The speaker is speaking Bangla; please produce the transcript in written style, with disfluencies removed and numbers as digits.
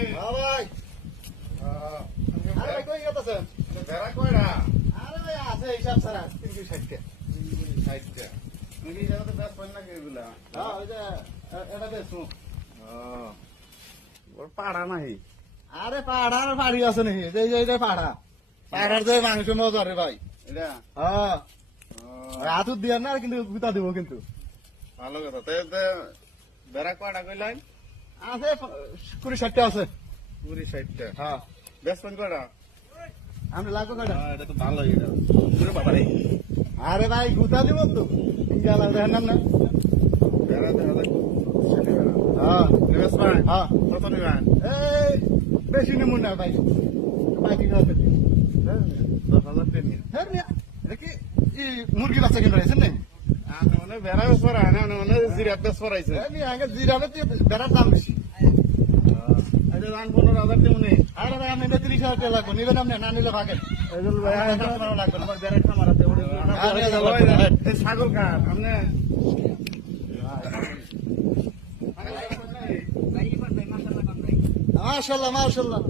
ভাই আরে ভাই কই গেছেন বেড়া কয়টা আরে ভাই আছে হিসাব ছাড়া 360 সাইডটা নাকি জায়গাতে ব্যাস পান না এগুলা হ্যাঁ ওই যে এটা বেচু ওর পাড়া নাই আরে পাহাড়ার বাড়ি আছে নাকি এই যে পাহাড়া পাহাড়ার যে মাংস মজা রে ভাই এটা হ্যাঁ হাতুর দিয়া না কিন্তু গুতা দিব কিন্তু ভালো কথা তে বেড়া কয়টা কইলেন আছে 60 আছে 60টা হ্যাঁ ব্যাস পান কয়টা আমি লাগবে কয়টা এটা তো ভালো এটা পুরো বাবা রে আরে ভাই গুতা দিব তো ইঙ্গালা দেখেন না বেড়া দেখা যায় হ্যাঁ ব্যাস পান হ্যাঁ কত নিবেন এই বেশি নেমু না ভাই ভাই কি হবে 10,000 টাকা নিন হ্যাঁ মিয়া এটা কি মুরগি বাচ্চা কিনে রাখছেন নাকি আমি মনে বেড়া ব্যাস পড়া না মনে জিরাত ব্যাস পড়াইছে আমি আগে জিরালে বেড়ার দাম বেশি আচ্ছা দান 15,000 টাকা নেই আরে ভাই আমি 30,000 টাকা লাগবে নিবেন আপনি না নিলে ভাগেন এগুলো ভাই লাগবে না আমার বেড়া খামার আছে ওই ছাগল কার আপনি মাশাআল্লাহ মাশাআল্লাহ